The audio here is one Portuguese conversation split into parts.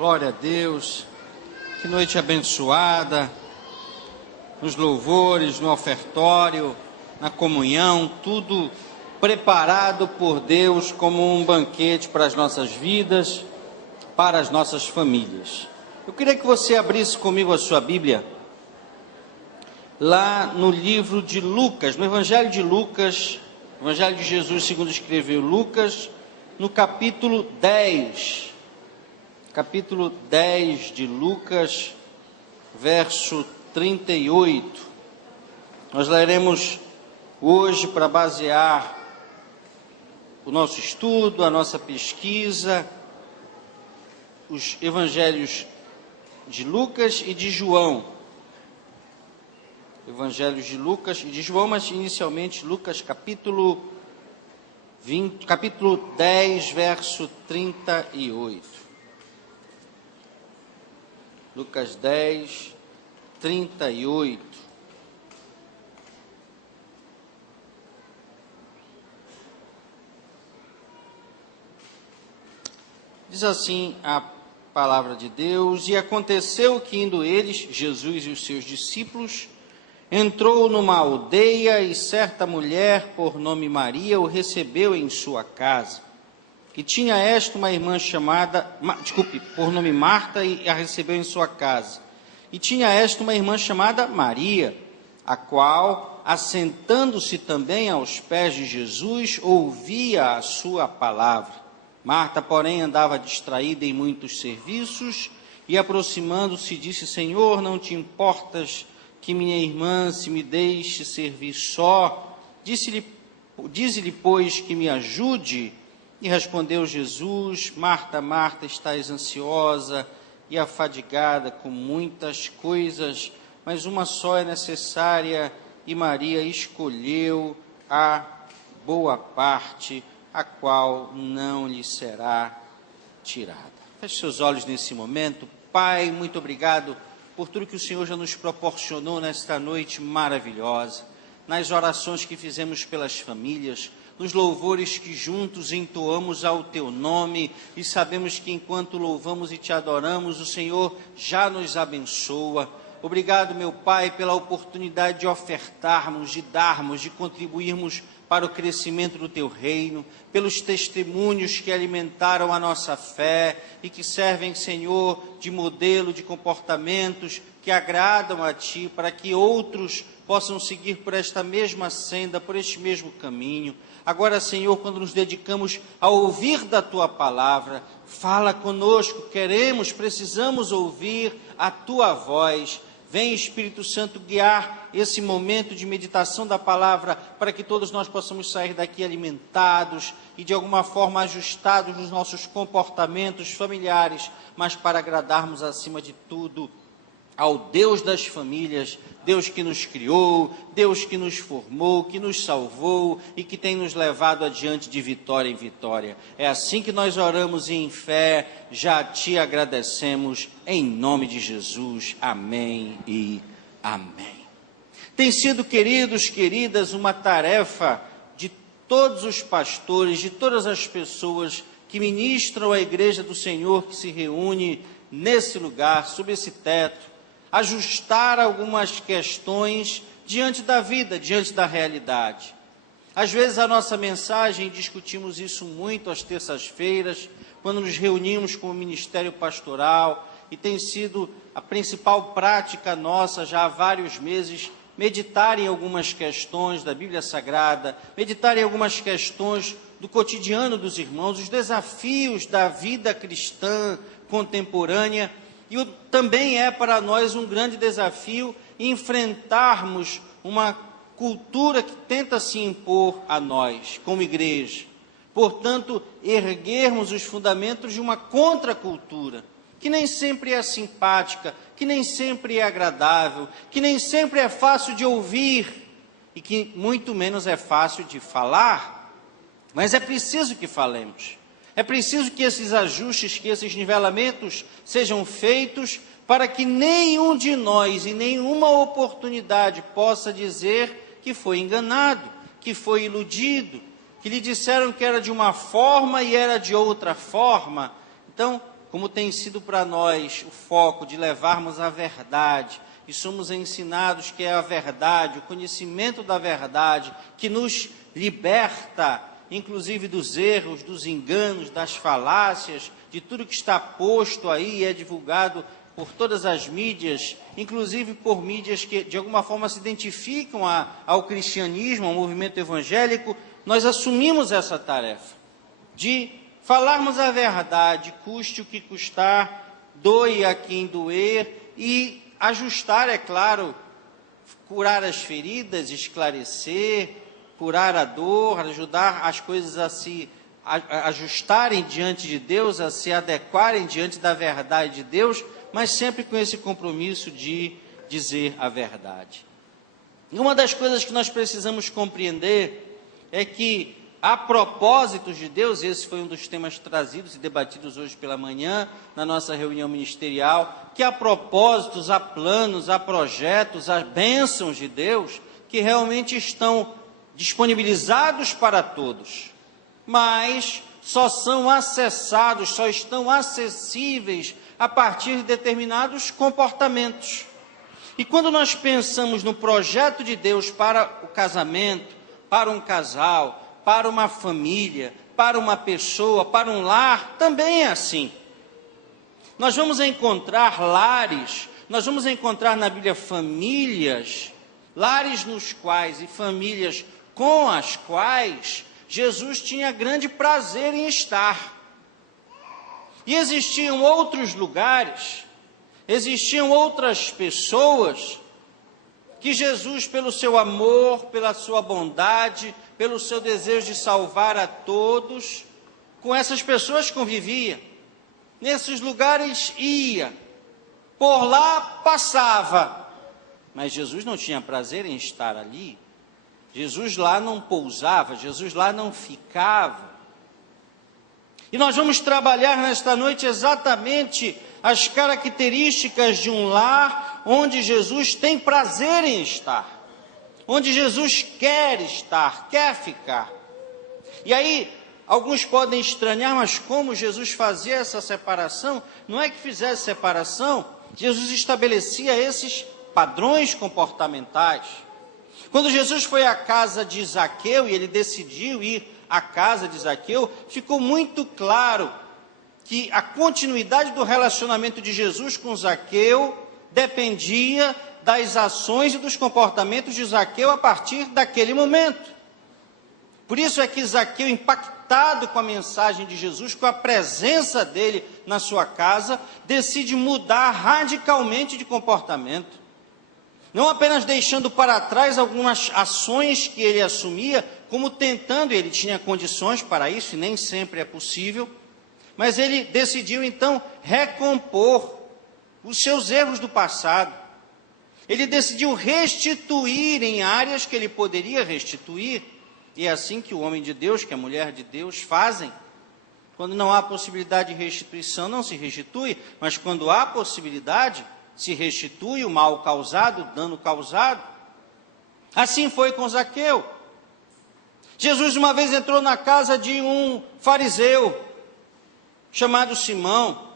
Glória a Deus. Que noite abençoada. Nos louvores, no ofertório, na comunhão, tudo preparado por Deus como um banquete para as nossas vidas, para as nossas famílias. Eu queria que você abrisse comigo a sua Bíblia, lá no livro de Lucas, no Evangelho de Lucas, Evangelho de Jesus segundo escreveu Lucas, no capítulo 10. Capítulo 10 de Lucas, verso 38. Nós leremos hoje para basear o nosso estudo, a nossa pesquisa, os evangelhos de Lucas e de João. Evangelhos de Lucas e de João, mas inicialmente Lucas capítulo 10, verso 38. Lucas 10, 38. Diz assim a palavra de Deus: E aconteceu que, indo eles, Jesus e os seus discípulos, entrou numa aldeia, e certa mulher, por nome Maria, o recebeu em sua casa. E tinha esta uma irmã chamada, por nome Marta, e a recebeu em sua casa. E tinha esta uma irmã chamada Maria, a qual, assentando-se também aos pés de Jesus, ouvia a sua palavra. Marta, porém, andava distraída em muitos serviços, e aproximando-se, disse: Senhor, não te importas que minha irmã se me deixe servir só? Dize-lhe, pois, que me ajude. E respondeu Jesus: Marta, Marta, estás ansiosa e afadigada com muitas coisas, mas uma só é necessária, e Maria escolheu a boa parte, a qual não lhe será tirada. Feche seus olhos nesse momento. Pai, muito obrigado por tudo que o Senhor já nos proporcionou nesta noite maravilhosa, nas orações que fizemos pelas famílias, nos louvores que juntos entoamos ao Teu nome, e sabemos que enquanto louvamos e Te adoramos, o Senhor já nos abençoa. Obrigado, meu Pai, pela oportunidade de ofertarmos, de darmos, de contribuirmos para o crescimento do Teu reino, pelos testemunhos que alimentaram a nossa fé e que servem, Senhor, de modelo de comportamentos que agradam a Ti, para que outros possam seguir por esta mesma senda, por este mesmo caminho. Agora, Senhor, quando nos dedicamos a ouvir da Tua palavra, fala conosco, precisamos ouvir a Tua voz. Vem, Espírito Santo, guiar esse momento de meditação da palavra, para que todos nós possamos sair daqui alimentados e de alguma forma ajustados nos nossos comportamentos familiares, mas para agradarmos acima de tudo ao Deus das famílias, Deus que nos criou, Deus que nos formou, que nos salvou e que tem nos levado adiante de vitória em vitória. É assim que nós oramos e em fé já Te agradecemos, em nome de Jesus. Amém e amém. Tem sido, queridos, queridas, uma tarefa de todos os pastores, de todas as pessoas que ministram a igreja do Senhor, que se reúne nesse lugar, sob esse teto, ajustar algumas questões diante da vida, diante da realidade. Às vezes a nossa mensagem, discutimos isso muito às terças-feiras, quando nos reunimos com o Ministério Pastoral, e tem sido a principal prática nossa já há vários meses, meditar em algumas questões da Bíblia Sagrada, meditar em algumas questões do cotidiano dos irmãos, os desafios da vida cristã contemporânea. E também é para nós um grande desafio enfrentarmos uma cultura que tenta se impor a nós, como igreja. Portanto, erguermos os fundamentos de uma contracultura, que nem sempre é simpática, que nem sempre é agradável, que nem sempre é fácil de ouvir, e que muito menos é fácil de falar, mas é preciso que falemos. É preciso que esses ajustes, que esses nivelamentos sejam feitos, para que nenhum de nós, em nenhuma oportunidade, possa dizer que foi enganado, que foi iludido, que lhe disseram que era de uma forma e era de outra forma. Então, como tem sido para nós o foco de levarmos a verdade, e somos ensinados que é a verdade, o conhecimento da verdade, que nos liberta, inclusive dos erros, dos enganos, das falácias, de tudo que está posto aí e é divulgado por todas as mídias, inclusive por mídias que de alguma forma se identificam ao cristianismo, ao movimento evangélico. Nós assumimos essa tarefa de falarmos a verdade, custe o que custar, doe a quem doer, e ajustar, é claro, curar as feridas, esclarecer, curar a dor, ajudar as coisas a se ajustarem diante de Deus, a se adequarem diante da verdade de Deus, mas sempre com esse compromisso de dizer a verdade. E uma das coisas que nós precisamos compreender é que, a propósitos de Deus, esse foi um dos temas trazidos e debatidos hoje pela manhã, na nossa reunião ministerial, que há propósitos, há planos, há projetos, há bênçãos de Deus, que realmente estão disponibilizados para todos, mas só são acessados, só estão acessíveis a partir de determinados comportamentos. E quando nós pensamos no projeto de Deus para o casamento, para um casal, para uma família, para uma pessoa, para um lar, também é assim. Nós vamos encontrar lares, nós vamos encontrar na Bíblia famílias, lares nos quais e famílias com as quais Jesus tinha grande prazer em estar. E existiam outros lugares, existiam outras pessoas que Jesus, pelo seu amor, pela sua bondade, pelo seu desejo de salvar a todos, com essas pessoas convivia, nesses lugares ia, por lá passava, mas Jesus não tinha prazer em estar ali, Jesus lá não pousava, Jesus lá não ficava. E nós vamos trabalhar nesta noite exatamente as características de um lar onde Jesus tem prazer em estar, onde Jesus quer estar, quer ficar. E aí, alguns podem estranhar, mas como Jesus fazia essa separação? Não é que fizesse separação, Jesus estabelecia esses padrões comportamentais. Quando Jesus foi à casa de Zaqueu e ele decidiu ir à casa de Zaqueu, ficou muito claro que a continuidade do relacionamento de Jesus com Zaqueu dependia das ações e dos comportamentos de Zaqueu a partir daquele momento. Por isso é que Zaqueu, impactado com a mensagem de Jesus, com a presença dele na sua casa, decide mudar radicalmente de comportamento. Não apenas deixando para trás algumas ações que ele assumia, como tentando, ele tinha condições para isso, e nem sempre é possível, mas ele decidiu então recompor os seus erros do passado. Ele decidiu restituir em áreas que ele poderia restituir, e é assim que o homem de Deus, que a mulher de Deus fazem. Quando não há possibilidade de restituição, não se restitui, mas quando há possibilidade, se restitui o mal causado, o dano causado. Assim foi com Zaqueu. Jesus uma vez entrou na casa de um fariseu, chamado Simão,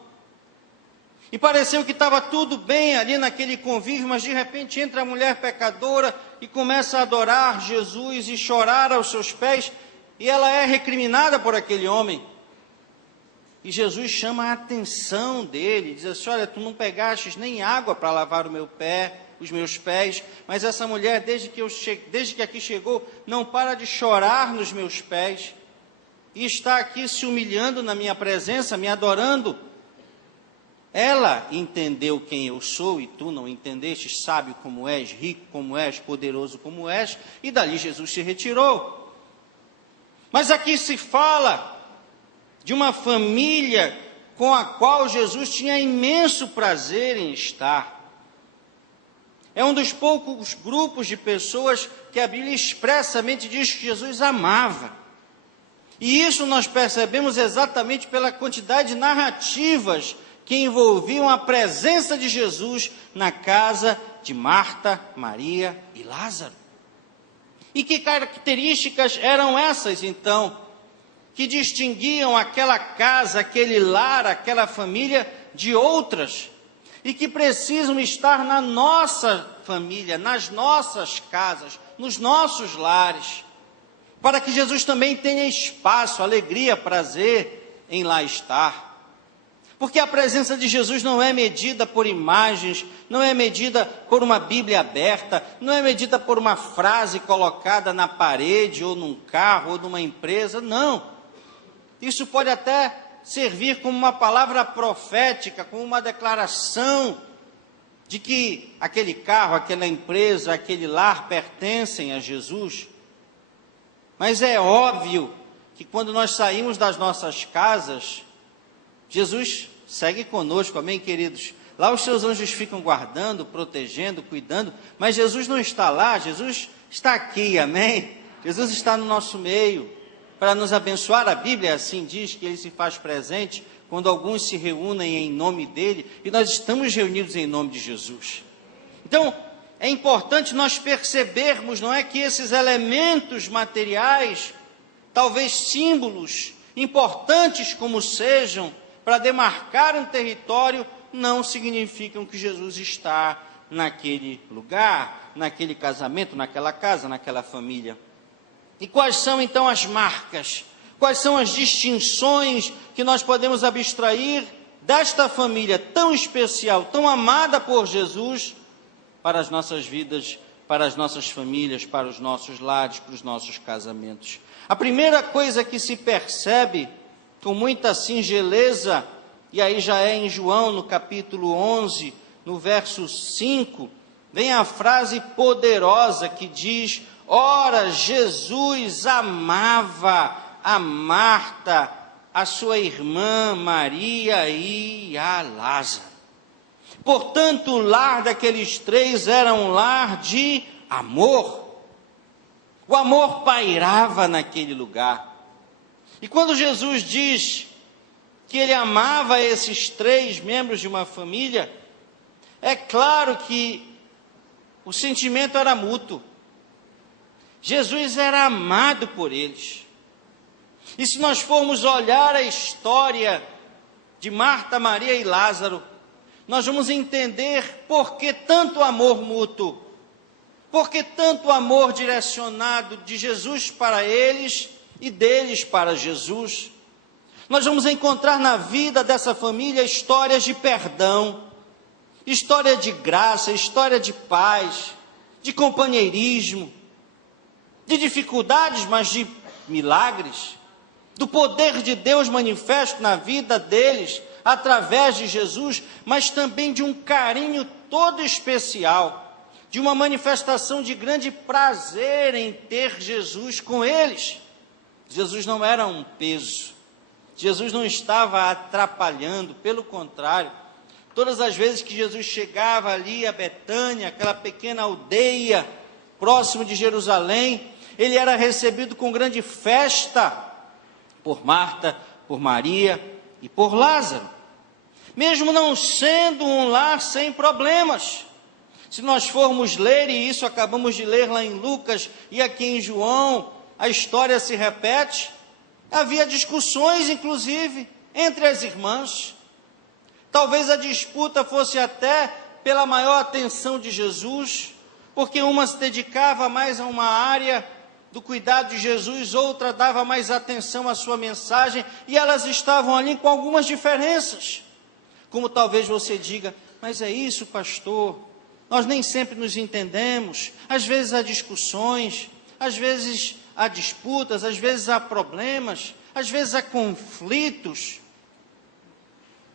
e pareceu que estava tudo bem ali naquele convívio, mas de repente entra a mulher pecadora e começa a adorar Jesus e chorar aos seus pés, e ela é recriminada por aquele homem. E Jesus chama a atenção dele, diz assim: olha, tu não pegastes nem água para lavar os meus pés, mas essa mulher, desde que aqui chegou, não para de chorar nos meus pés, e está aqui se humilhando na minha presença, me adorando. Ela entendeu quem eu sou e tu não entendeste, sábio como és, rico como és, poderoso como és, e dali Jesus se retirou. Mas aqui se fala de uma família com a qual Jesus tinha imenso prazer em estar. É um dos poucos grupos de pessoas que a Bíblia expressamente diz que Jesus amava. E isso nós percebemos exatamente pela quantidade de narrativas que envolviam a presença de Jesus na casa de Marta, Maria e Lázaro. E que características eram essas, então? que distinguiam aquela casa, aquele lar, aquela família de outras, e que precisam estar na nossa família, nas nossas casas, nos nossos lares, para que Jesus também tenha espaço, alegria, prazer em lá estar. Porque a presença de Jesus não é medida por imagens, não é medida por uma Bíblia aberta, não é medida por uma frase colocada na parede, ou num carro, ou numa empresa, não. Isso pode até servir como uma palavra profética, como uma declaração de que aquele carro, aquela empresa, aquele lar pertencem a Jesus. Mas é óbvio que quando nós saímos das nossas casas, Jesus segue conosco, amém, queridos? Lá os seus anjos ficam guardando, protegendo, cuidando, mas Jesus não está lá, Jesus está aqui, amém? Jesus está no nosso meio, para nos abençoar. A Bíblia assim diz que Ele se faz presente quando alguns se reúnem em nome dEle, e nós estamos reunidos em nome de Jesus. Então, é importante nós percebermos, não é, que esses elementos materiais, talvez símbolos, importantes como sejam, para demarcar um território, não significam que Jesus está naquele lugar, naquele casamento, naquela casa, naquela família. E quais são então as marcas? Quais são as distinções que nós podemos abstrair desta família tão especial, tão amada por Jesus, para as nossas vidas, para as nossas famílias, para os nossos lares, para os nossos casamentos? A primeira coisa que se percebe com muita singeleza, e aí já é em João, no capítulo 11, no verso 5, vem a frase poderosa que diz: ora, Jesus amava a Marta, a sua irmã Maria e a Lázaro. Portanto, o lar daqueles três era um lar de amor. O amor pairava naquele lugar. E quando Jesus diz que Ele amava esses três membros de uma família, é claro que o sentimento era mútuo. Jesus era amado por eles. E se nós formos olhar a história de Marta, Maria e Lázaro, nós vamos entender por que tanto amor mútuo, por que tanto amor direcionado de Jesus para eles e deles para Jesus. Nós vamos encontrar na vida dessa família histórias de perdão, história de graça, história de paz, de companheirismo, de dificuldades, mas de milagres, do poder de Deus manifesto na vida deles, através de Jesus, mas também de um carinho todo especial, de uma manifestação de grande prazer em ter Jesus com eles. Jesus não era um peso, Jesus não estava atrapalhando, pelo contrário, todas as vezes que Jesus chegava ali a Betânia, aquela pequena aldeia próximo de Jerusalém, ele era recebido com grande festa por Marta, por Maria e por Lázaro, mesmo não sendo um lar sem problemas. Se nós formos ler, e isso acabamos de ler lá em Lucas e aqui em João, a história se repete, havia discussões inclusive entre as irmãs. Talvez a disputa fosse até pela maior atenção de Jesus, porque uma se dedicava mais a uma área do cuidado de Jesus, outra dava mais atenção à sua mensagem, e elas estavam ali com algumas diferenças. Como talvez você diga: mas é isso, pastor, nós nem sempre nos entendemos, às vezes há discussões, às vezes há disputas, às vezes há problemas, às vezes há conflitos.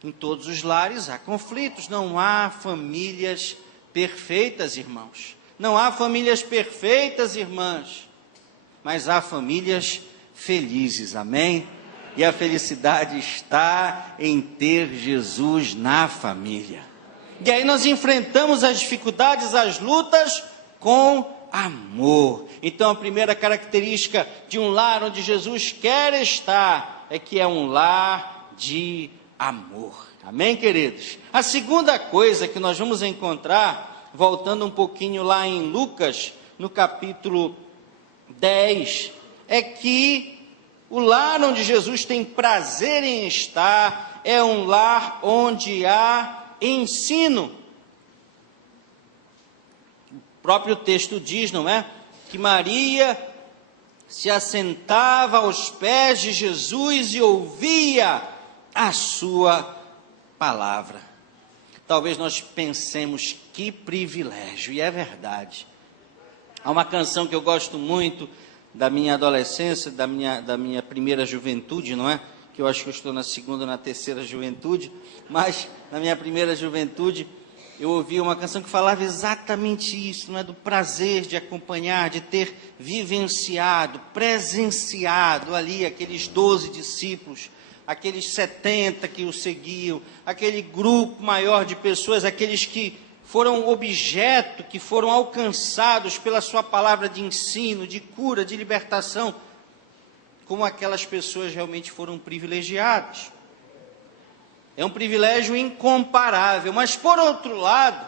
Em todos os lares há conflitos, não há famílias perfeitas, irmãos. Não há famílias perfeitas, irmãs, mas há famílias felizes, amém? E a felicidade está em ter Jesus na família. E aí nós enfrentamos as dificuldades, as lutas com amor. Então a primeira característica de um lar onde Jesus quer estar é que é um lar de amor. Amém, queridos? A segunda coisa que nós vamos encontrar, voltando um pouquinho lá em Lucas, no capítulo 10, é que O lar onde Jesus tem prazer em estar é um lar onde há ensino. O próprio texto diz, não é? Que Maria se assentava aos pés de Jesus e ouvia a sua palavra. Talvez nós pensemos, que privilégio, e é verdade. Há uma canção que eu gosto muito da minha adolescência, da minha primeira juventude, não é? Que eu acho que eu estou na segunda ou na terceira juventude, mas na minha primeira juventude eu ouvi uma canção que falava exatamente isso, não é? Do prazer de acompanhar, de ter vivenciado, presenciado ali aqueles 12 discípulos, aqueles 70 que o seguiam, aquele grupo maior de pessoas, aqueles que foram objeto, que foram alcançados pela sua palavra de ensino, de cura, de libertação, como aquelas pessoas realmente foram privilegiadas. É um privilégio incomparável, mas por outro lado,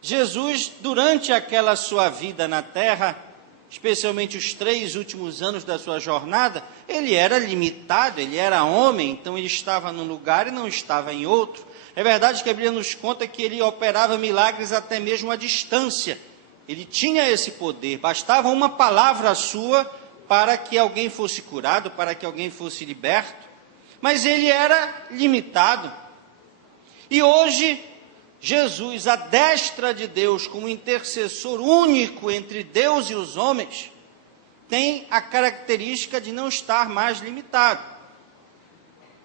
Jesus, durante aquela sua vida na terra, especialmente os 3 últimos anos da sua jornada, ele era limitado, ele era homem, então ele estava num lugar e não estava em outro. É verdade que a Bíblia nos conta que ele operava milagres até mesmo à distância. Ele tinha esse poder, bastava uma palavra sua para que alguém fosse curado, para que alguém fosse liberto. Mas ele era limitado. E hoje, Jesus, à destra de Deus, como intercessor único entre Deus e os homens, tem a característica de não estar mais limitado.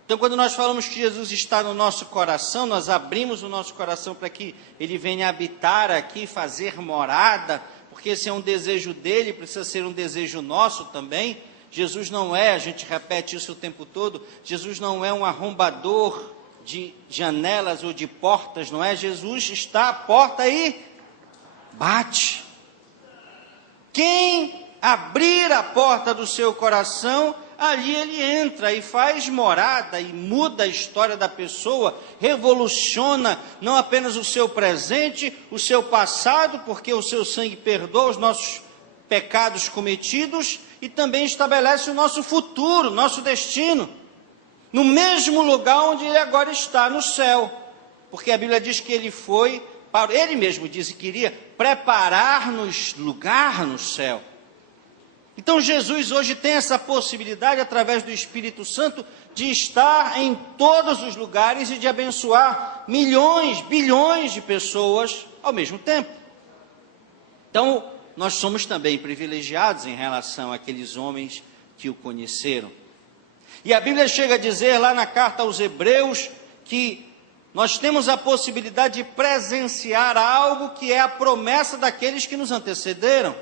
Então, quando nós falamos que Jesus está no nosso coração, nós abrimos o nosso coração para que Ele venha habitar aqui, fazer morada, porque esse é um desejo dEle, precisa ser um desejo nosso também. Jesus não é, a gente repete isso o tempo todo, Jesus não é um arrombador de janelas ou de portas, não é? Jesus está à porta e bate. Quem abrir a porta do seu coração, ali ele entra e faz morada e muda a história da pessoa, revoluciona não apenas o seu presente, o seu passado, porque o seu sangue perdoa os nossos pecados cometidos, e também estabelece o nosso futuro, nosso destino, no mesmo lugar onde ele agora está, no céu, porque a Bíblia diz que ele foi, ele mesmo disse que iria preparar-nos lugar no céu. Então Jesus hoje tem essa possibilidade, através do Espírito Santo, de estar em todos os lugares e de abençoar milhões, bilhões de pessoas ao mesmo tempo. Então, nós somos também privilegiados em relação àqueles homens que o conheceram. E a Bíblia chega a dizer lá na carta aos Hebreus que nós temos a possibilidade de presenciar algo que é a promessa daqueles que nos antecederam.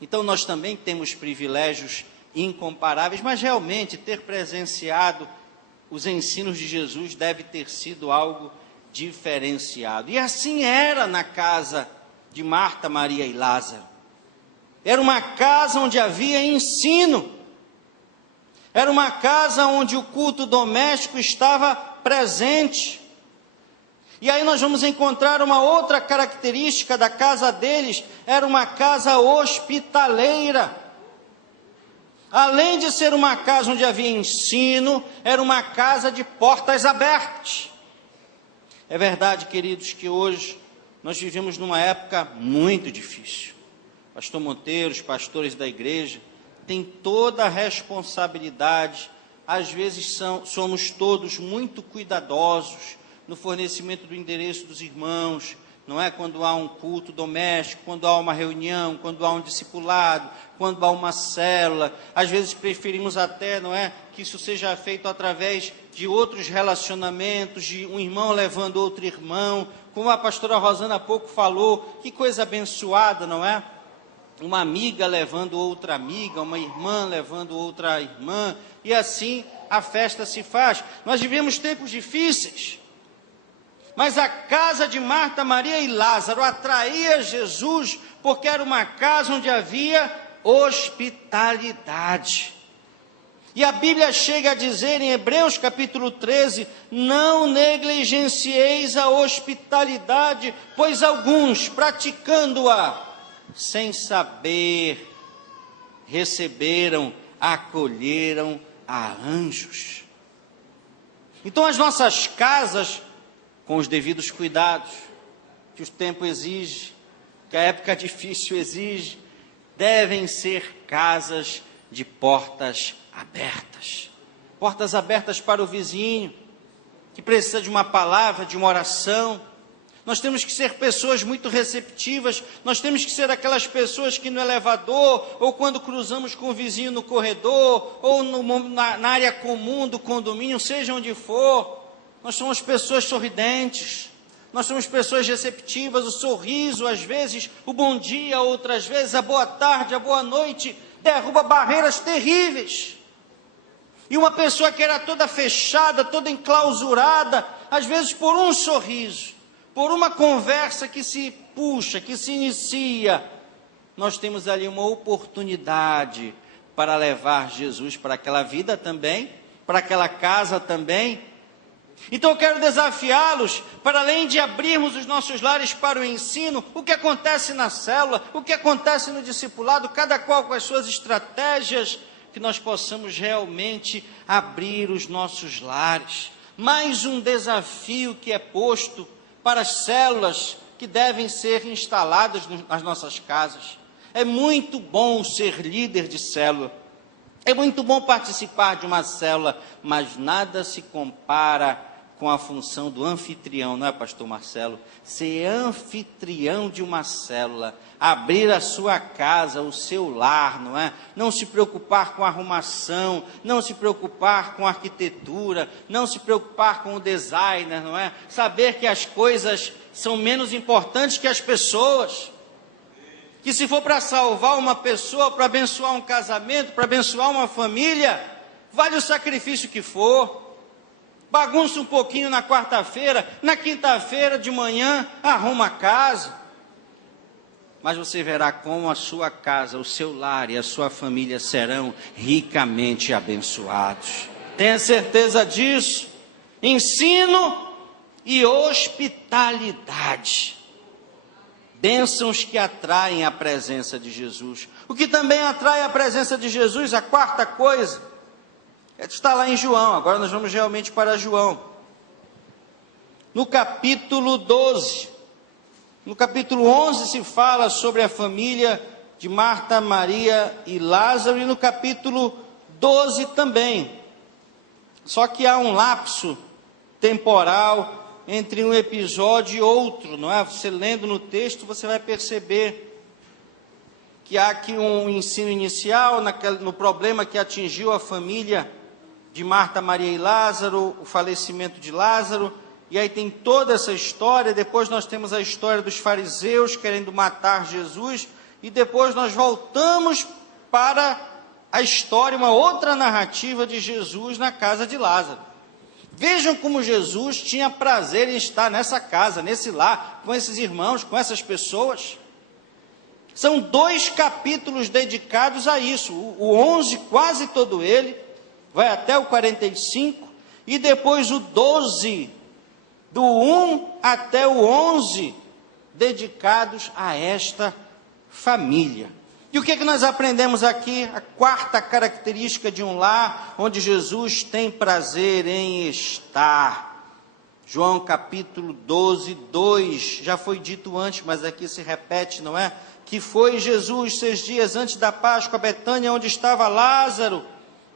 Então nós também temos privilégios incomparáveis, mas realmente ter presenciado os ensinos de Jesus deve ter sido algo diferenciado. E assim era na casa de Marta, Maria e Lázaro. Era uma casa onde havia ensino. Era uma casa onde o culto doméstico estava presente. E aí nós vamos encontrar uma outra característica da casa deles, era uma casa hospitaleira. Além de ser uma casa onde havia ensino, era uma casa de portas abertas. É verdade, queridos, que hoje nós vivemos numa época muito difícil. Pastor Monteiro, os pastores da igreja, têm toda a responsabilidade. Às vezes somos todos muito cuidadosos no fornecimento do endereço dos irmãos, não é? Quando há um culto doméstico, quando há uma reunião, quando há um discipulado, quando há uma célula. Às vezes preferimos até, não é, que isso seja feito através de outros relacionamentos, de um irmão levando outro irmão, como a pastora Rosana há pouco falou, que coisa abençoada, não é? Uma amiga levando outra amiga, uma irmã levando outra irmã, e assim a festa se faz. Nós vivemos tempos difíceis, mas a casa de Marta, Maria e Lázaro atraía Jesus, porque era uma casa onde havia hospitalidade. E a Bíblia chega a dizer em Hebreus capítulo 13, não negligencieis a hospitalidade, pois alguns, praticando-a sem saber, receberam acolheram a anjos. Então as nossas casas, com os devidos cuidados, que o tempo exige, que a época difícil exige, devem ser casas de portas abertas. Portas abertas para o vizinho, que precisa de uma palavra, de uma oração. Nós temos que ser pessoas muito receptivas, nós temos que ser aquelas pessoas que no elevador, ou quando cruzamos com o vizinho no corredor, ou na área comum do condomínio, seja onde for, nós somos pessoas sorridentes, nós somos pessoas receptivas. O sorriso, às vezes, o bom dia, outras vezes, a boa tarde, a boa noite, derruba barreiras terríveis. E uma pessoa que era toda fechada, toda enclausurada, às vezes por um sorriso, por uma conversa que se puxa, que se inicia, nós temos ali uma oportunidade para levar Jesus para aquela vida também, para aquela casa também. Então eu quero desafiá-los, para além de abrirmos os nossos lares para o ensino, o que acontece na célula, o que acontece no discipulado, cada qual com as suas estratégias, que nós possamos realmente abrir os nossos lares. Mais um desafio que é posto para as células que devem ser instaladas nas nossas casas. É muito bom ser líder de célula, é muito bom participar de uma célula, mas nada se compara com a função do anfitrião, não é, pastor Marcelo? Ser anfitrião de uma célula, abrir a sua casa, o seu lar, não é? Não se preocupar com a arrumação, não se preocupar com a arquitetura, não se preocupar com o designer, não é? Saber que as coisas são menos importantes que as pessoas. Que se for para salvar uma pessoa, para abençoar um casamento, para abençoar uma família, vale o sacrifício que for. Bagunça um pouquinho na quarta-feira, na quinta-feira de manhã, arruma a casa. Mas você verá como a sua casa, o seu lar e a sua família serão ricamente abençoados. Tenha certeza disso. Ensino e hospitalidade. Bênçãos que atraem a presença de Jesus. O que também atrai a presença de Jesus, a quarta coisa, está lá em João. Agora nós vamos realmente para João. No capítulo 12. No capítulo 11 se fala sobre a família de Marta, Maria e Lázaro. E no capítulo 12 também. Só que há um lapso temporal entre um episódio e outro, não é? Você lendo no texto, você vai perceber que há aqui um ensino inicial no problema que atingiu a família de Marta, Maria e Lázaro, o falecimento de Lázaro, e aí tem toda essa história. Depois nós temos a história dos fariseus querendo matar Jesus, e depois nós voltamos para a história, uma outra narrativa de Jesus na casa de Lázaro. Vejam como Jesus tinha prazer em estar nessa casa, nesse lar, com esses irmãos, com essas pessoas. São 2 capítulos dedicados a isso. O 11, quase todo ele, vai até o 45, e depois o 12, do 1 até o 11, dedicados a esta família. E o que nós aprendemos aqui? A quarta característica de um lar onde Jesus tem prazer em estar. João capítulo 12, 2, já foi dito antes, mas aqui se repete, não é? Que foi Jesus 6 dias antes da Páscoa a Betânia, onde estava Lázaro,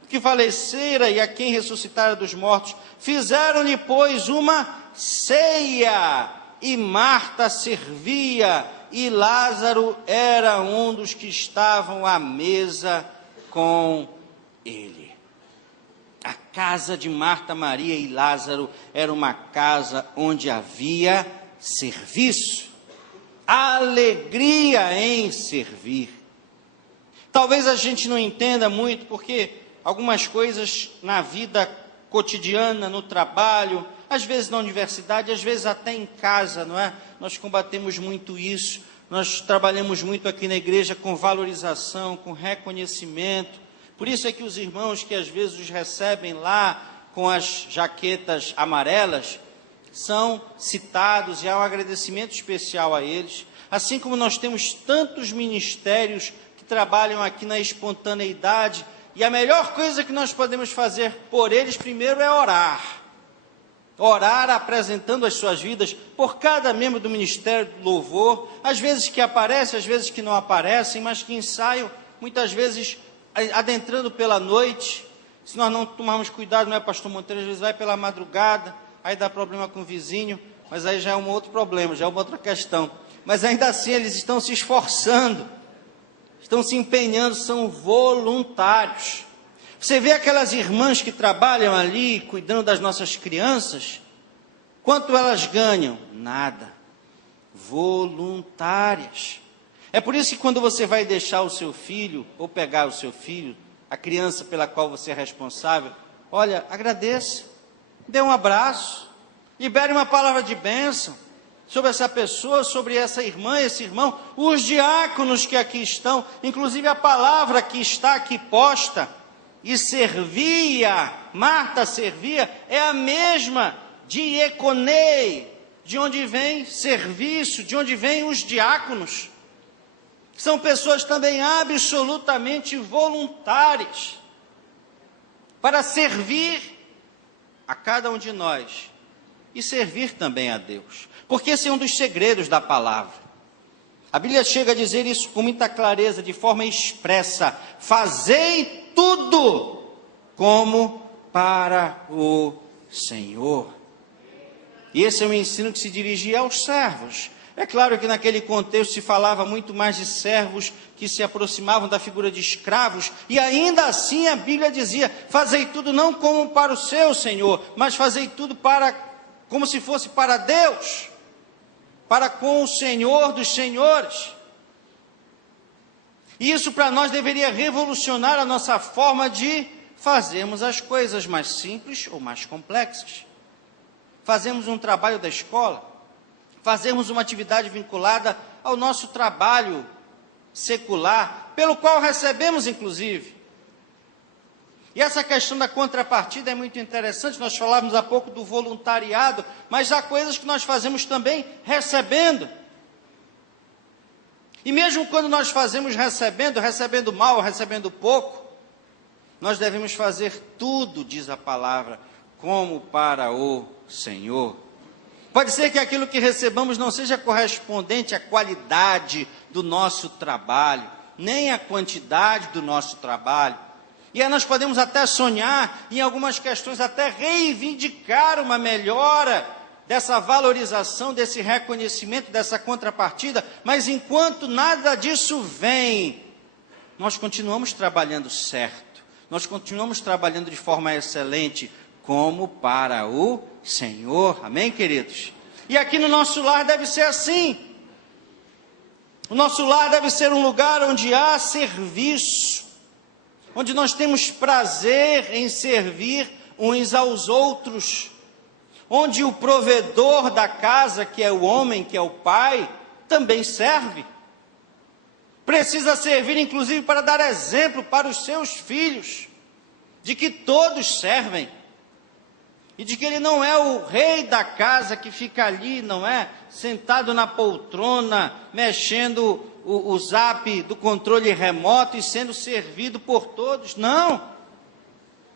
que falecera e a quem ressuscitara dos mortos. Fizeram-lhe, pois, uma ceia, e Marta servia, e Lázaro era um dos que estavam à mesa com ele. A casa de Marta, Maria e Lázaro era uma casa onde havia serviço, alegria em servir. Talvez a gente não entenda muito, porque algumas coisas na vida cotidiana, no trabalho, às vezes na universidade, às vezes até em casa, não é? Nós combatemos muito isso, nós trabalhamos muito aqui na igreja com valorização, com reconhecimento. Por isso é que os irmãos que às vezes os recebem lá com as jaquetas amarelas, são citados e há um agradecimento especial a eles. Assim como nós temos tantos ministérios que trabalham aqui na espontaneidade, E a melhor coisa que nós podemos fazer por eles, primeiro, é orar. Orar apresentando as suas vidas por cada membro do Ministério do Louvor, às vezes que aparecem, às vezes que não aparecem, mas que ensaiam, muitas vezes adentrando pela noite. Se nós não tomarmos cuidado, não é, pastor Monteiro, às vezes vai pela madrugada, aí dá problema com o vizinho, mas aí já é um outro problema, já é uma outra questão. Mas ainda assim eles estão se esforçando, estão se empenhando, são voluntários. Você vê aquelas irmãs que trabalham ali, cuidando das nossas crianças, quanto elas ganham? Nada. Voluntárias. É por isso que quando você vai deixar o seu filho, ou pegar o seu filho, a criança pela qual você é responsável, olha, agradeça, dê um abraço, libere uma palavra de bênção sobre essa pessoa, sobre essa irmã, esse irmão, os diáconos que aqui estão, inclusive a palavra que está aqui posta, e servia, Marta servia, é a mesma de econei, de onde vem serviço, de onde vem os diáconos. São pessoas também absolutamente voluntárias para servir a cada um de nós e servir também a Deus, porque esse é um dos segredos da palavra. A Bíblia chega a dizer isso com muita clareza, de forma expressa: fazei tudo como para o Senhor. E esse é um ensino que se dirigia aos servos. É claro que naquele contexto se falava muito mais de servos que se aproximavam da figura de escravos, e ainda assim a Bíblia dizia: fazei tudo não como para o seu Senhor, mas fazei tudo como se fosse para Deus, para com o Senhor dos senhores. E isso para nós deveria revolucionar a nossa forma de fazermos as coisas mais simples ou mais complexas. Fazemos um trabalho da escola, fazemos uma atividade vinculada ao nosso trabalho secular, pelo qual recebemos inclusive. E essa questão da contrapartida é muito interessante. Nós falávamos há pouco do voluntariado, mas há coisas que nós fazemos também recebendo. E mesmo quando nós fazemos recebendo mal, recebendo pouco, nós devemos fazer tudo, diz a palavra, como para o Senhor. Pode ser que aquilo que recebamos não seja correspondente à qualidade do nosso trabalho, nem à quantidade do nosso trabalho. E aí nós podemos até sonhar, em algumas questões, até reivindicar uma melhora dessa valorização, desse reconhecimento, dessa contrapartida, mas enquanto nada disso vem, nós continuamos trabalhando certo, nós continuamos trabalhando de forma excelente, como para o Senhor. Amém, queridos? E aqui no nosso lar deve ser assim. O nosso lar deve ser um lugar onde há serviço, onde nós temos prazer em servir uns aos outros, onde o provedor da casa, que é o homem, que é o pai, também serve. Precisa servir, inclusive, para dar exemplo para os seus filhos, de que todos servem, e de que ele não é o rei da casa que fica ali, não é? Sentado na poltrona, mexendo o zap do controle remoto e sendo servido por todos. Não!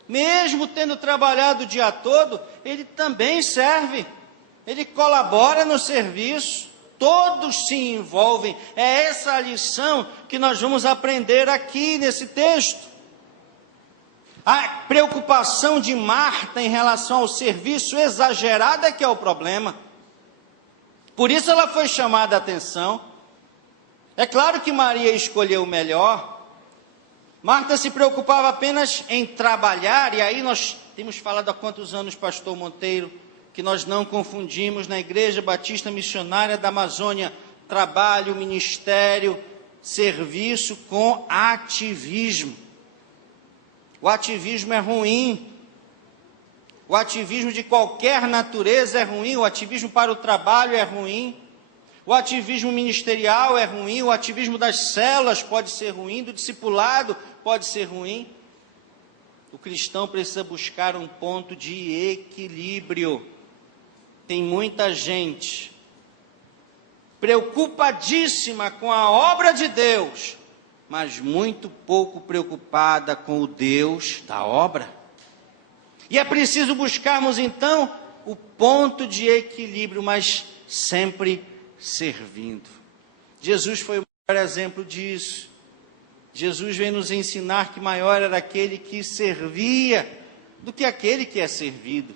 Mesmo tendo trabalhado o dia todo, ele também serve, ele colabora no serviço, todos se envolvem. É essa a lição que nós vamos aprender aqui nesse texto. A preocupação de Marta em relação ao serviço exagerado é que é o problema. Por isso ela foi chamada a atenção. É claro que Maria escolheu o melhor. Marta se preocupava apenas em trabalhar, e aí nós temos falado há quantos anos, pastor Monteiro, que nós não confundimos na Igreja Batista Missionária da Amazônia trabalho, ministério, serviço com ativismo. O ativismo é ruim. O ativismo de qualquer natureza é ruim. O ativismo para o trabalho é ruim. O ativismo ministerial é ruim. O ativismo das células pode ser ruim. Do discipulado pode ser ruim. O cristão precisa buscar um ponto de equilíbrio. Tem muita gente preocupadíssima com a obra de Deus, mas muito pouco preocupada com o Deus da obra. E é preciso buscarmos então o ponto de equilíbrio, mas sempre servindo. Jesus foi o maior exemplo disso. Jesus vem nos ensinar que maior era aquele que servia do que aquele que é servido.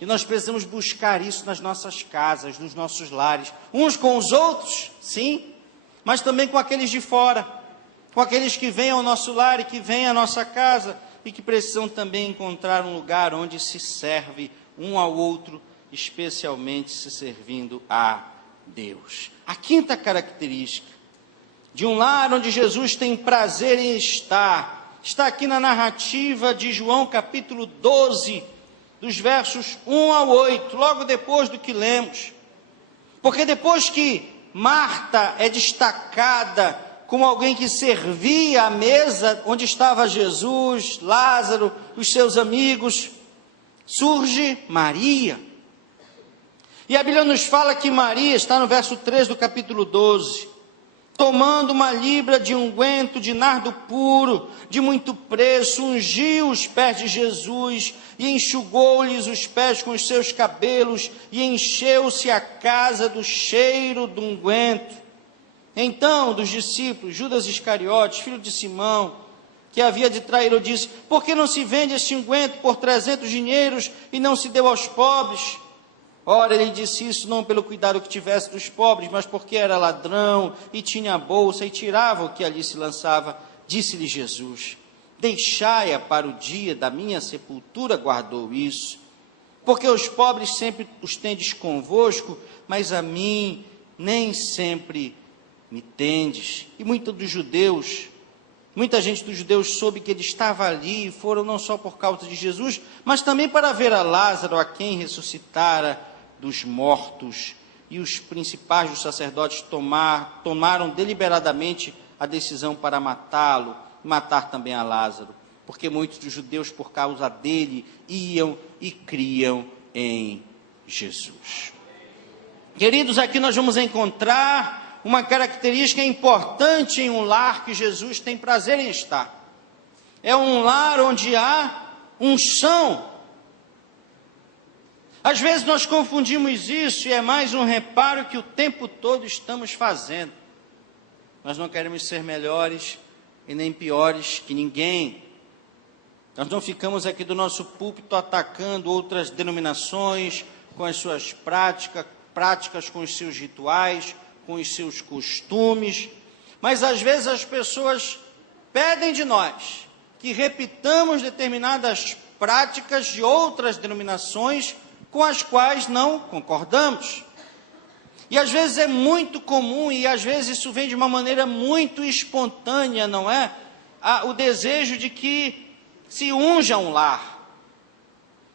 E nós precisamos buscar isso nas nossas casas, nos nossos lares, uns com os outros, sim, mas também com aqueles de fora, com aqueles que vêm ao nosso lar e que vêm à nossa casa e que precisam também encontrar um lugar onde se serve um ao outro, especialmente se servindo a Deus. A quinta característica de um lar onde Jesus tem prazer em estar, está aqui na narrativa de João capítulo 12, dos versos 1 ao 8, logo depois do que lemos. Porque depois que Marta é destacada como alguém que servia a mesa onde estava Jesus, Lázaro, os seus amigos, surge Maria. E a Bíblia nos fala que Maria, está no verso 3 do capítulo 12, tomando uma libra de unguento de nardo puro, de muito preço, ungiu os pés de Jesus e enxugou-lhes os pés com os seus cabelos e encheu-se a casa do cheiro do unguento. Então, dos discípulos, Judas Iscariotes, filho de Simão, que havia de traí-lo, disse: por que não se vende este unguento por 300 dinheiros e não se deu aos pobres? Ora, ele disse isso não pelo cuidado que tivesse dos pobres, mas porque era ladrão e tinha a bolsa e tirava o que ali se lançava. Disse-lhe Jesus: deixai-a para o dia da minha sepultura, guardou isso. Porque os pobres sempre os tendes convosco, mas a mim nem sempre me tendes. E muita gente dos judeus soube que ele estava ali, e foram não só por causa de Jesus, mas também para ver a Lázaro, a quem ressuscitara dos mortos. E os principais dos sacerdotes tomaram deliberadamente a decisão para matá-lo, matar também a Lázaro, porque muitos dos judeus, por causa dele, iam e criam em Jesus. Queridos, aqui nós vamos encontrar uma característica importante em um lar que Jesus tem prazer em estar. É um lar onde há unção. Às vezes nós confundimos isso e é mais um reparo que o tempo todo estamos fazendo. Nós não queremos ser melhores e nem piores que ninguém. Nós não ficamos aqui do nosso púlpito atacando outras denominações com as suas práticas com os seus rituais, com os seus costumes, mas às vezes as pessoas pedem de nós que repitamos determinadas práticas de outras denominações com as quais não concordamos. E às vezes é muito comum, e às vezes isso vem de uma maneira muito espontânea, não é? O desejo de que se unja um lar,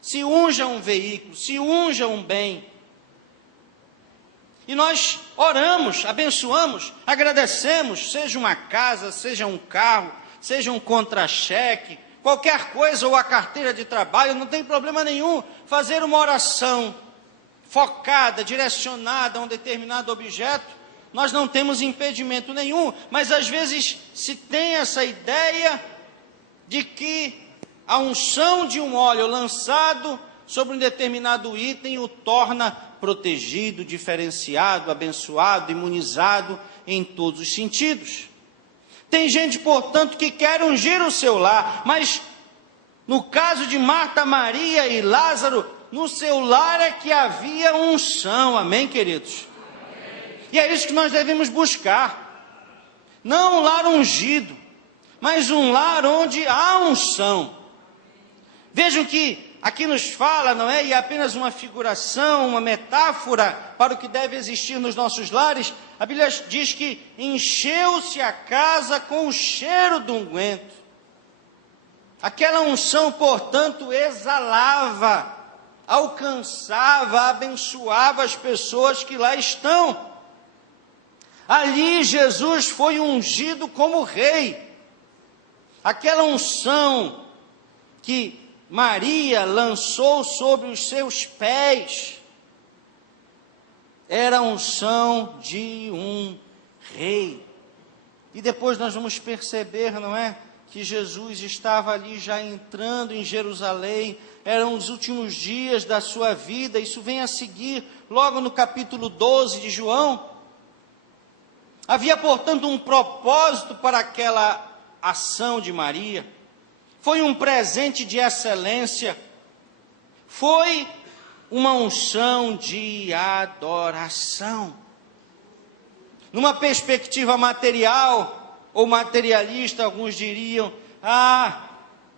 se unja um veículo, se unja um bem. E nós oramos, abençoamos, agradecemos, seja uma casa, seja um carro, seja um contra-cheque, qualquer coisa, ou a carteira de trabalho, não tem problema nenhum fazer uma oração focada, direcionada a um determinado objeto, nós não temos impedimento nenhum, mas às vezes se tem essa ideia de que a unção de um óleo lançado sobre um determinado item o torna protegido, diferenciado, abençoado, imunizado em todos os sentidos. Tem gente, portanto, que quer ungir o seu lar, mas no caso de Marta, Maria e Lázaro, no seu lar é que havia unção, amém, queridos? Amém. E é isso que nós devemos buscar, não um lar ungido, mas um lar onde há unção. Vejam que aqui nos fala, não é? E é apenas uma figuração, uma metáfora para o que deve existir nos nossos lares. A Bíblia diz que encheu-se a casa com o cheiro do unguento. Aquela unção, portanto, exalava, alcançava, abençoava as pessoas que lá estão. Ali Jesus foi ungido como rei. Aquela unção que Maria lançou sobre os seus pés era a unção de um rei. E depois nós vamos perceber, não é? Que Jesus estava ali já entrando em Jerusalém, eram os últimos dias da sua vida, isso vem a seguir, logo no capítulo 12 de João. Havia, portanto, um propósito para aquela ação de Maria, foi um presente de excelência, foi uma unção de adoração. Numa perspectiva material ou materialista, alguns diriam: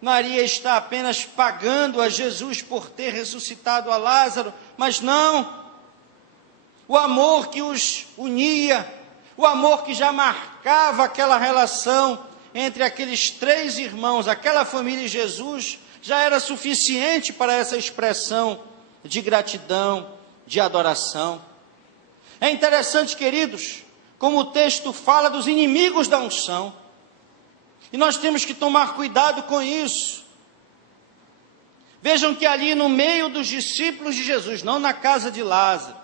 Maria está apenas pagando a Jesus por ter ressuscitado a Lázaro. Mas não, o amor que os unia, o amor que já marcava aquela relação entre aqueles 3 irmãos, aquela família e Jesus, já era suficiente para essa expressão de gratidão, de adoração. É interessante, queridos, como o texto fala dos inimigos da unção, e nós temos que tomar cuidado com isso. Vejam que ali no meio dos discípulos de Jesus, não na casa de Lázaro,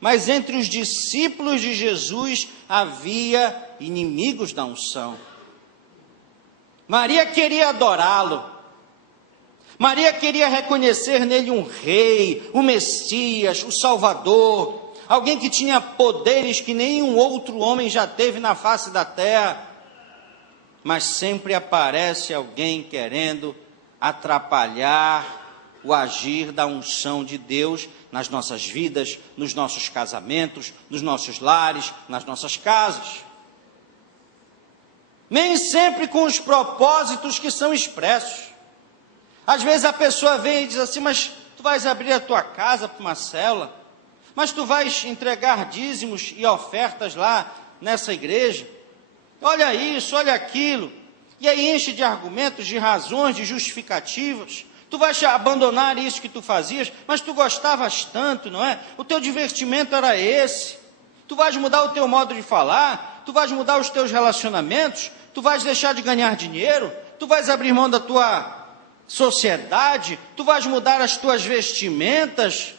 mas entre os discípulos de Jesus havia inimigos da unção. Maria queria adorá-lo, Maria queria reconhecer nele um rei, o Messias, o Salvador, alguém que tinha poderes que nenhum outro homem já teve na face da terra. Mas sempre aparece alguém querendo atrapalhar o agir da unção de Deus nas nossas vidas, nos nossos casamentos, nos nossos lares, nas nossas casas. Nem sempre com os propósitos que são expressos. Às vezes a pessoa vem e diz assim: mas tu vais abrir a tua casa para uma célula? Mas tu vais entregar dízimos e ofertas lá nessa igreja? Olha isso, olha aquilo. E aí enche de argumentos, de razões, de justificativas. Tu vais abandonar isso que tu fazias, mas tu gostavas tanto, não é? O teu divertimento era esse. Tu vais mudar o teu modo de falar, tu vais mudar os teus relacionamentos, tu vais deixar de ganhar dinheiro, tu vais abrir mão da tua sociedade, tu vais mudar as tuas vestimentas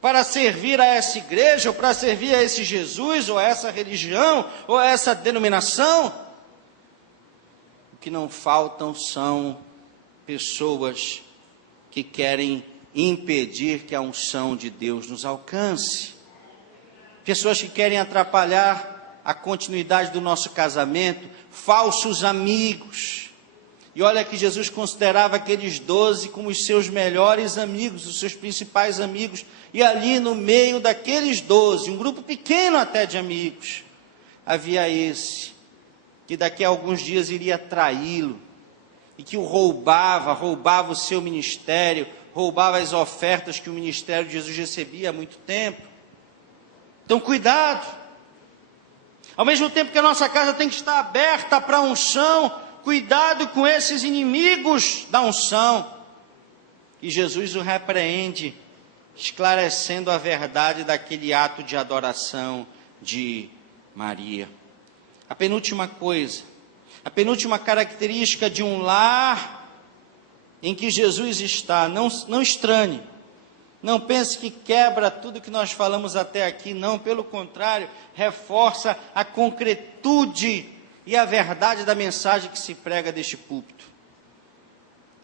para servir a essa igreja, ou para servir a esse Jesus, ou a essa religião, ou a essa denominação. O que não faltam são pessoas que querem impedir que a unção de Deus nos alcance. Pessoas que querem atrapalhar a continuidade do nosso casamento, falsos amigos. E olha que Jesus considerava aqueles 12 como os seus melhores amigos, os seus principais amigos. E ali no meio daqueles 12, um grupo pequeno até de amigos, havia esse, que daqui a alguns dias iria traí-lo, e que o roubava o seu ministério, roubava as ofertas que o ministério de Jesus recebia há muito tempo. Então cuidado. Ao mesmo tempo que a nossa casa tem que estar aberta para a unção, cuidado com esses inimigos da unção. E Jesus o repreende, esclarecendo a verdade daquele ato de adoração de Maria. A penúltima coisa, a penúltima característica de um lar em que Jesus está, não estranhe, não pense que quebra tudo que nós falamos até aqui, não, pelo contrário, reforça a concretude e a verdade da mensagem que se prega deste púlpito.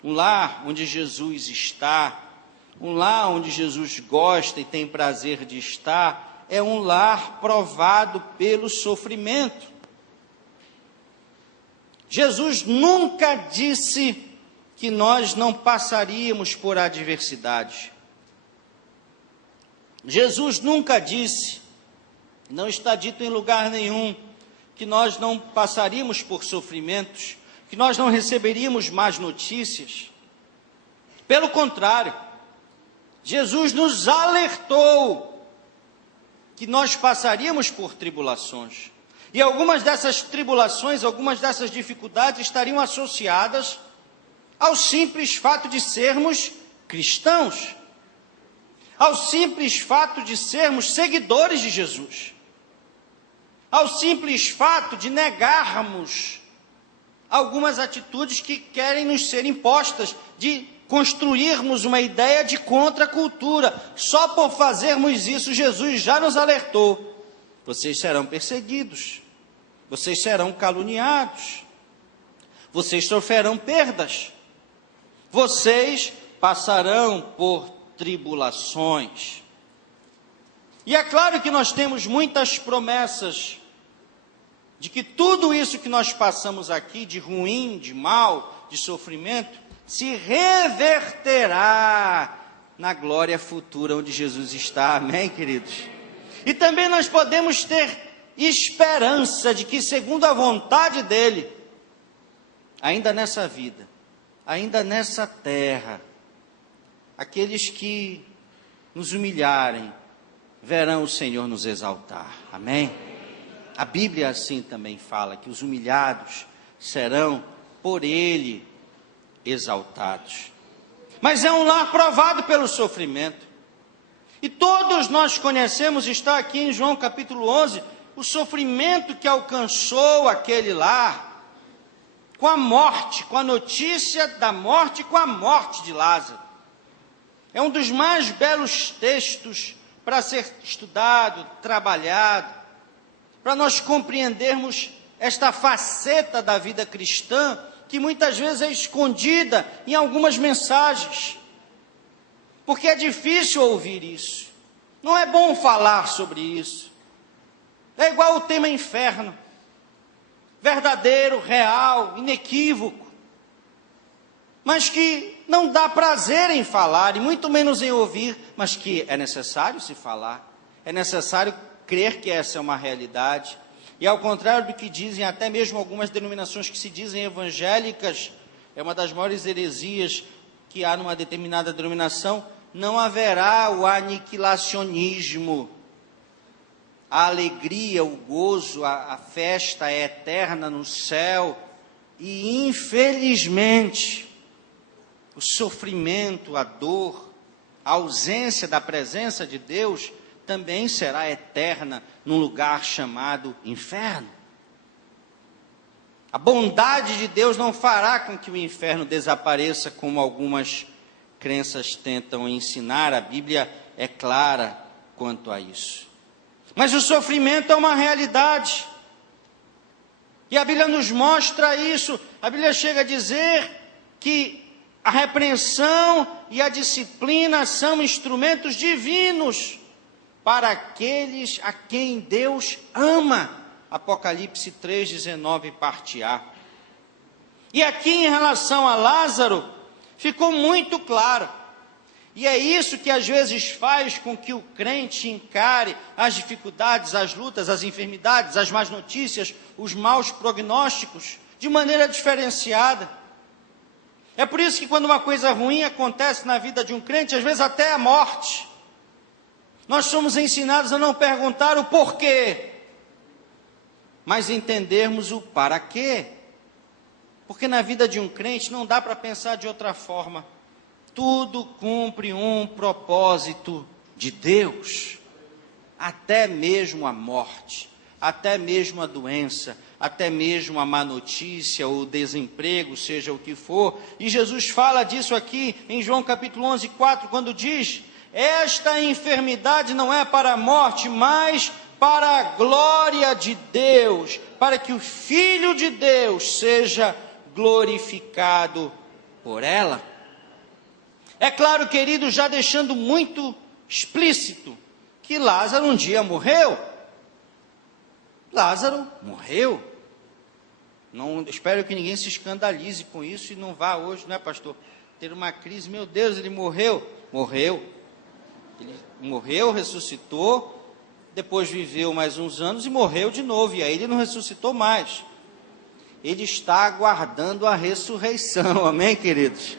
Um lar onde Jesus está, um lar onde Jesus gosta e tem prazer de estar, é um lar provado pelo sofrimento. Jesus nunca disse que nós não passaríamos por adversidade. Jesus nunca disse, não está dito em lugar nenhum, que nós não passaríamos por sofrimentos, que nós não receberíamos más notícias. Pelo contrário, Jesus nos alertou que nós passaríamos por tribulações. E algumas dessas tribulações, algumas dessas dificuldades estariam associadas ao simples fato de sermos cristãos, ao simples fato de sermos seguidores de Jesus, ao simples fato de negarmos algumas atitudes que querem nos ser impostas, de construirmos uma ideia de contracultura. Só por fazermos isso, Jesus já nos alertou: vocês serão perseguidos, vocês serão caluniados, vocês sofrerão perdas, vocês passarão por tribulações. E é claro que nós temos muitas promessas de que tudo isso que nós passamos aqui, de ruim, de mal, de sofrimento, se reverterá na glória futura onde Jesus está. Amém, queridos? E também nós podemos ter esperança de que, segundo a vontade dele, ainda nessa vida, ainda nessa terra, aqueles que nos humilharem, verão o Senhor nos exaltar. Amém? A Bíblia assim também fala, que os humilhados serão por Ele exaltados. Mas é um lar provado pelo sofrimento. E todos nós conhecemos, está aqui em João capítulo 11, o sofrimento que alcançou aquele lar, com a morte, com a notícia da morte, com a morte de Lázaro. É um dos mais belos textos para ser estudado, trabalhado, para nós compreendermos esta faceta da vida cristã, que muitas vezes é escondida em algumas mensagens, porque é difícil ouvir isso, não é bom falar sobre isso. É igual o tema inferno, verdadeiro, real, inequívoco, mas que não dá prazer em falar, e muito menos em ouvir, mas que é necessário se falar, é necessário crer que essa é uma realidade. E ao contrário do que dizem até mesmo algumas denominações que se dizem evangélicas, é uma das maiores heresias que há numa determinada denominação, não haverá o aniquilacionismo. A alegria, o gozo, a festa é eterna no céu, e infelizmente o sofrimento, a dor, a ausência da presença de Deus também será eterna num lugar chamado inferno. A bondade de Deus não fará com que o inferno desapareça, como algumas crenças tentam ensinar. A Bíblia é clara quanto a isso. Mas o sofrimento é uma realidade. E a Bíblia nos mostra isso. A Bíblia chega a dizer que a repreensão e a disciplina são instrumentos divinos para aqueles a quem Deus ama. Apocalipse 3,19, parte A. E aqui em relação a Lázaro, ficou muito claro. E é isso que às vezes faz com que o crente encare as dificuldades, as lutas, as enfermidades, as más notícias, os maus prognósticos, de maneira diferenciada. É por isso que quando uma coisa ruim acontece na vida de um crente, às vezes até a morte, nós somos ensinados a não perguntar o porquê, mas entendermos o para quê. Porque na vida de um crente não dá para pensar de outra forma. Tudo cumpre um propósito de Deus, até mesmo a morte, até mesmo a doença, até mesmo a má notícia ou o desemprego, seja o que for. E Jesus fala disso aqui em João capítulo 11, 4, quando diz: esta enfermidade não é para a morte, mas para a glória de Deus, para que o Filho de Deus seja glorificado por ela. É claro, querido, já deixando muito explícito, que Lázaro um dia morreu. Lázaro morreu. Não, espero que ninguém se escandalize com isso e não vá hoje, né, pastor, ter uma crise. Meu Deus, ele morreu. Morreu. Ele morreu, ressuscitou, depois viveu mais uns anos e morreu de novo. E aí ele não ressuscitou mais. Ele está aguardando a ressurreição. Amém, queridos?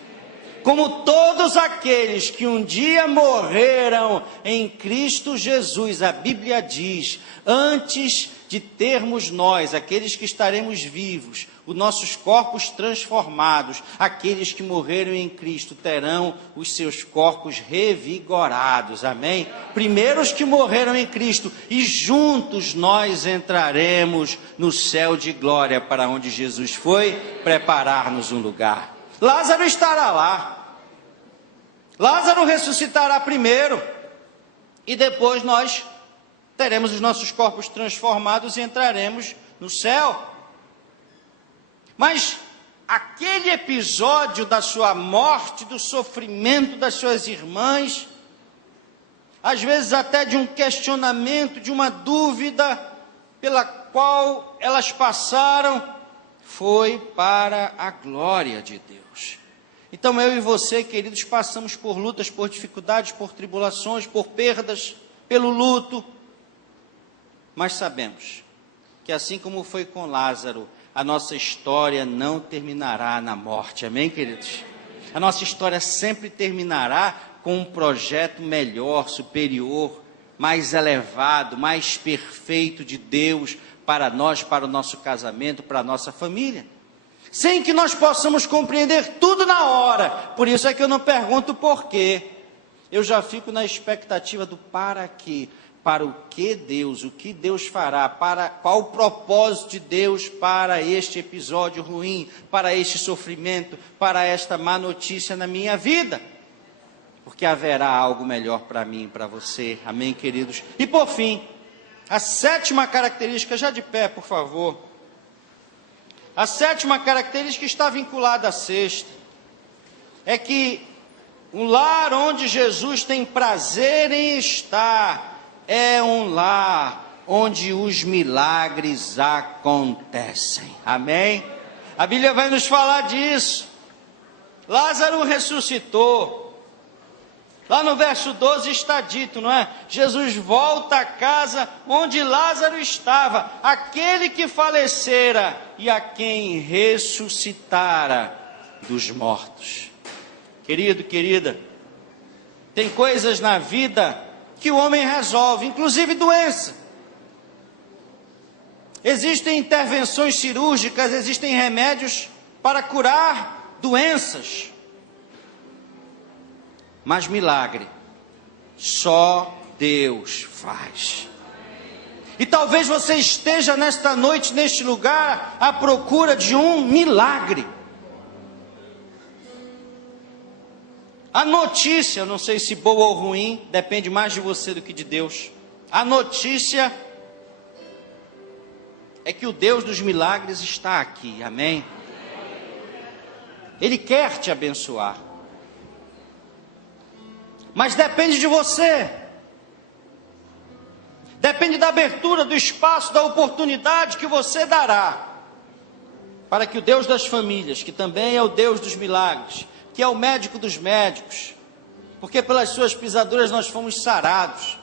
Como todos aqueles que um dia morreram em Cristo Jesus, a Bíblia diz, antes de termos nós, aqueles que estaremos vivos, os nossos corpos transformados, aqueles que morreram em Cristo terão os seus corpos revigorados, amém? Primeiro os que morreram em Cristo, e juntos nós entraremos no céu de glória, para onde Jesus foi preparar-nos um lugar. Lázaro estará lá. Lázaro ressuscitará primeiro, e depois nós teremos os nossos corpos transformados e entraremos no céu. Mas aquele episódio da sua morte, do sofrimento das suas irmãs, às vezes até de um questionamento, de uma dúvida pela qual elas passaram, foi para a glória de Deus. Então eu e você, queridos, passamos por lutas, por dificuldades, por tribulações, por perdas, pelo luto, mas sabemos que assim como foi com Lázaro, a nossa história não terminará na morte, amém, queridos? A nossa história sempre terminará com um projeto melhor, superior, mais elevado, mais perfeito de Deus para nós, para o nosso casamento, para a nossa família. Sem que nós possamos compreender tudo na hora. Por isso é que eu não pergunto por quê. Eu já fico na expectativa do para quê. Para o que Deus fará, qual o propósito de Deus para este episódio ruim, para este sofrimento, para esta má notícia na minha vida. Porque haverá algo melhor para mim e para você, amém, queridos? E por fim, a sétima característica, já de pé, por favor. A sétima característica está vinculada à sexta, é que um lar onde Jesus tem prazer em estar, é um lar onde os milagres acontecem, amém? A Bíblia vai nos falar disso. Lázaro ressuscitou. Lá no verso 12 está dito, não é? Jesus volta à casa onde Lázaro estava, aquele que falecera e a quem ressuscitara dos mortos. Querido, querida, tem coisas na vida que o homem resolve, inclusive doença. Existem intervenções cirúrgicas, existem remédios para curar doenças. Mas milagre, só Deus faz. E talvez você esteja nesta noite, neste lugar, à procura de um milagre. A notícia, não sei se boa ou ruim, depende mais de você do que de Deus. A notícia é que o Deus dos milagres está aqui, amém? Ele quer te abençoar. Mas depende de você. Depende da abertura, do espaço, da oportunidade que você dará para que o Deus das famílias, que também é o Deus dos milagres, que é o médico dos médicos, porque pelas suas pisaduras nós fomos sarados,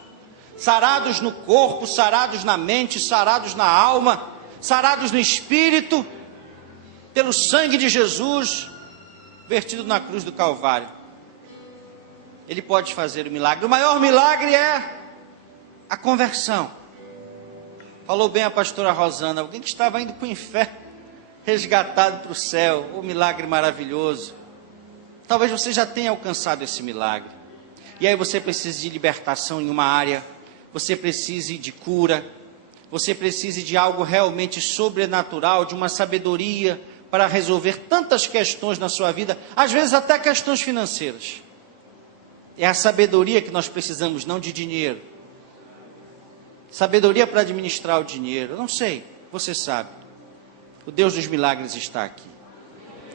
sarados no corpo, sarados na mente, sarados na alma, sarados no espírito, pelo sangue de Jesus, vertido na cruz do Calvário. Ele pode fazer o milagre. O maior milagre é a conversão. Falou bem a pastora Rosana, alguém que estava indo para o inferno, resgatado para o céu, o milagre maravilhoso. Talvez você já tenha alcançado esse milagre, e aí você precise de libertação em uma área, você precise de cura, você precise de algo realmente sobrenatural, de uma sabedoria para resolver tantas questões na sua vida, às vezes até questões financeiras. É a sabedoria que nós precisamos, não de dinheiro. Sabedoria para administrar o dinheiro, eu não sei, você sabe. O Deus dos milagres está aqui.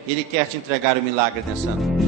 Ele quer te entregar o milagre nessa noite.